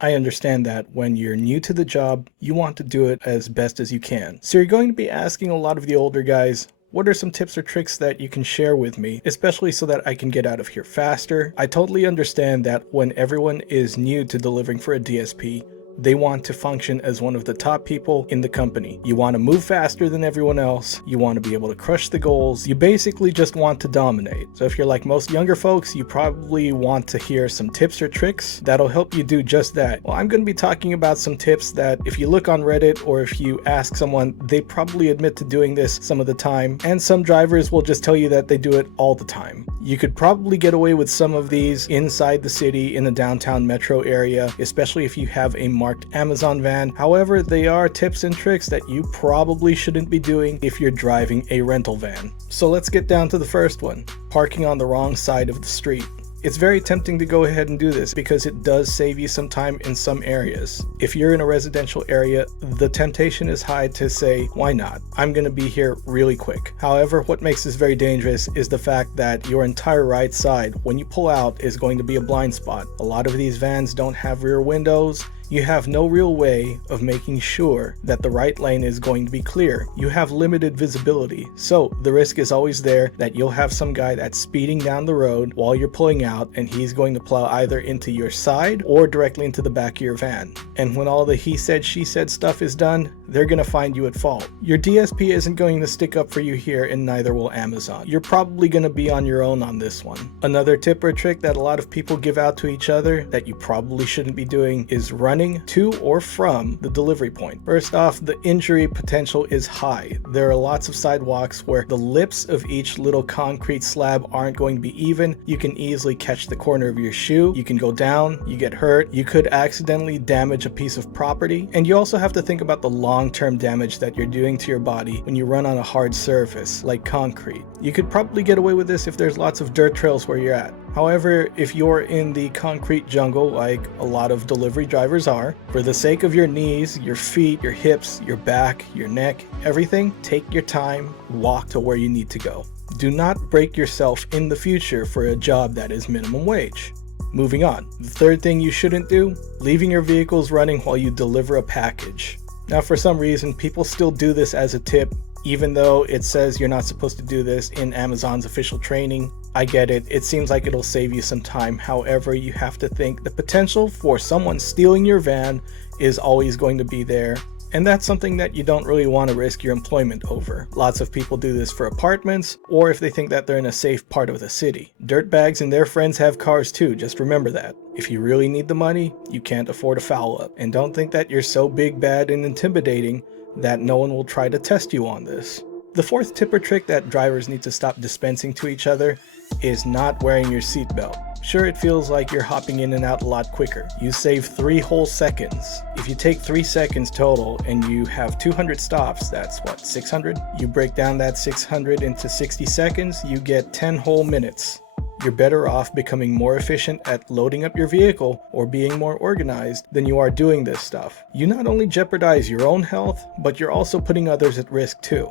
I understand that when you're new to the job, you want to do it as best as you can. So you're going to be asking a lot of the older guys, what are some tips or tricks that you can share with me, especially so that I can get out of here faster? I totally understand that when everyone is new to delivering for a DSP, they want to function as one of the top people in the company. You want to move faster than everyone else. You want to be able to crush the goals. You basically just want to dominate. So if you're like most younger folks, you probably want to hear some tips or tricks that'll help you do just that. Well, I'm going to be talking about some tips that if you look on Reddit or if you ask someone, they probably admit to doing this some of the time. And some drivers will just tell you that they do it all the time. You could probably get away with some of these inside the city in the downtown metro area, especially if you have a marked Amazon van. However, they are tips and tricks that you probably shouldn't be doing if you're driving a rental van. So let's get down to the first one, parking on the wrong side of the street. It's very tempting to go ahead and do this because it does save you some time in some areas. If you're in a residential area, the temptation is high to say, why not? I'm going to be here really quick. However, what makes this very dangerous is the fact that your entire right side, when you pull out, is going to be a blind spot. A lot of these vans don't have rear windows. You have no real way of making sure that the right lane is going to be clear. You have limited visibility, so the risk is always there that you'll have some guy that's speeding down the road while you're pulling out, and he's going to plow either into your side or directly into the back of your van. And when all the he said, she said stuff is done, they're going to find you at fault. Your DSP isn't going to stick up for you here, and neither will Amazon. You're probably going to be on your own on this one. Another tip or trick that a lot of people give out to each other that you probably shouldn't be doing is running to or from the delivery point. First off, the injury potential is high. There are lots of sidewalks where the lips of each little concrete slab aren't going to be even. You can easily catch the corner of your shoe. You can go down, you get hurt, you could accidentally damage a piece of property, and you also have to think about the long-term damage that you're doing to your body when you run on a hard surface like concrete. You could probably get away with this if there's lots of dirt trails where you're at. However, if you're in the concrete jungle like a lot of delivery drivers are, for the sake of your knees, your feet, your hips, your back, your neck, everything, take your time, walk to where you need to go. Do not break yourself in the future for a job that is minimum wage. Moving on, the third thing you shouldn't do, leaving your vehicles running while you deliver a package. Now, for some reason, people still do this as a tip, even though it says you're not supposed to do this in Amazon's official training. I get it, it seems like it'll save you some time. However, you have to think the potential for someone stealing your van is always going to be there. And that's something that you don't really want to risk your employment over. Lots of people do this for apartments, or if they think that they're in a safe part of the city. Dirtbags and their friends have cars too, just remember that. If you really need the money, you can't afford a foul up. And don't think that you're so big, bad, and intimidating that no one will try to test you on this. The fourth tip or trick that drivers need to stop dispensing to each other is not wearing your seatbelt. Sure, it feels like you're hopping in and out a lot quicker. You save 3 whole seconds. If you take 3 seconds total and you have 200 stops, that's what, 600? You break down that 600 into 60 seconds, you get 10 whole minutes. You're better off becoming more efficient at loading up your vehicle or being more organized than you are doing this stuff. You not only jeopardize your own health, but you're also putting others at risk too.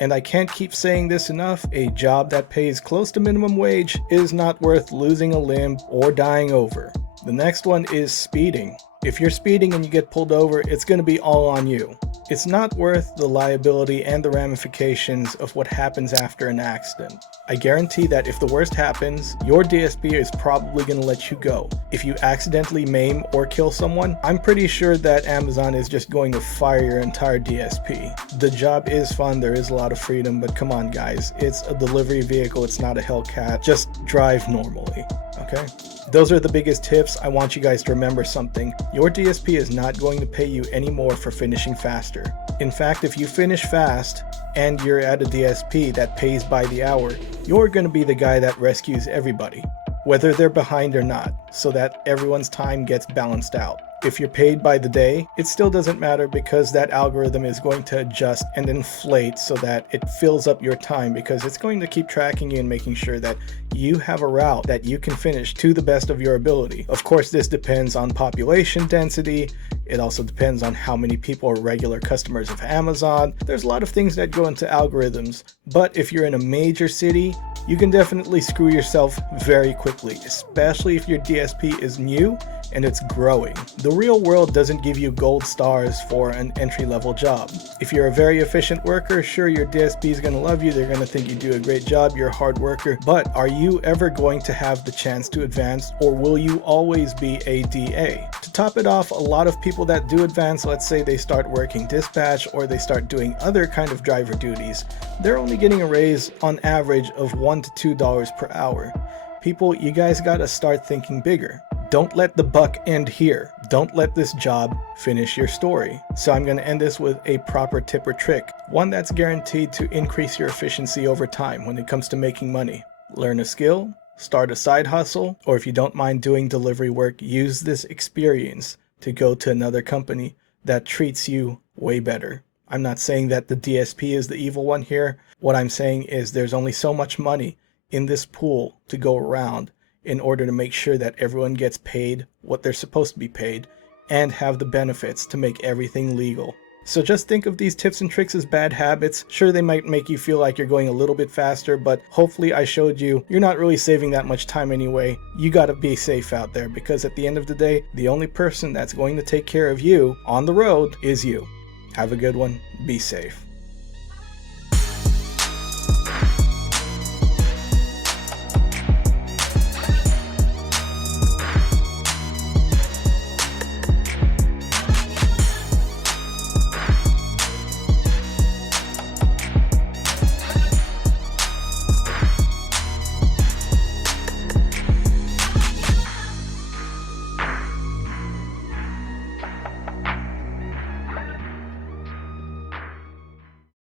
And I can't keep saying this enough, a job that pays close to minimum wage is not worth losing a limb or dying over. The next one is speeding. If you're speeding and you get pulled over, it's going to be all on you. It's not worth the liability and the ramifications of what happens after an accident. I guarantee that if the worst happens, your DSP is probably going to let you go. If you accidentally maim or kill someone, I'm pretty sure that Amazon is just going to fire your entire DSP. The job is fun, there is a lot of freedom, but come on guys, it's a delivery vehicle, it's not a Hellcat. Just drive normally, okay? Those are the biggest tips. I want you guys to remember something. Your DSP is not going to pay you any more for finishing faster. In fact, if you finish fast and you're at a DSP that pays by the hour, you're going to be the guy that rescues everybody, whether they're behind or not, so that everyone's time gets balanced out. If you're paid by the day, it still doesn't matter because that algorithm is going to adjust and inflate so that it fills up your time, because it's going to keep tracking you and making sure that you have a route that you can finish to the best of your ability. Of course, this depends on population density. It also depends on how many people are regular customers of Amazon. There's a lot of things that go into algorithms, but if you're in a major city, you can definitely screw yourself very quickly, especially if your DSP is new and it's growing. The real world doesn't give you gold stars for an entry-level job. If you're a very efficient worker, sure, your DSP is going to love you, they're going to think you do a great job, you're a hard worker, but are you ever going to have the chance to advance, or will you always be a DA? To top it off, a lot of people that do advance, let's say they start working dispatch or they start doing other kind of driver duties, they're only getting a raise on average of $1 to $2 per hour. People, you guys gotta start thinking bigger. Don't let the buck end here. Don't let this job finish your story. So I'm going to end this with a proper tip or trick, one that's guaranteed to increase your efficiency over time when it comes to making money. Learn a skill, start a side hustle, or if you don't mind doing delivery work, use this experience to go to another company that treats you way better. I'm not saying that the DSP is the evil one here. What I'm saying is there's only so much money in this pool to go around in order to make sure that everyone gets paid what they're supposed to be paid and have the benefits to make everything legal. So just think of these tips and tricks as bad habits. Sure, they might make you feel like you're going a little bit faster, but hopefully I showed you you're not really saving that much time anyway. You gotta be safe out there, because at the end of the day, the only person that's going to take care of you on the road is you. Have a good one. Be safe.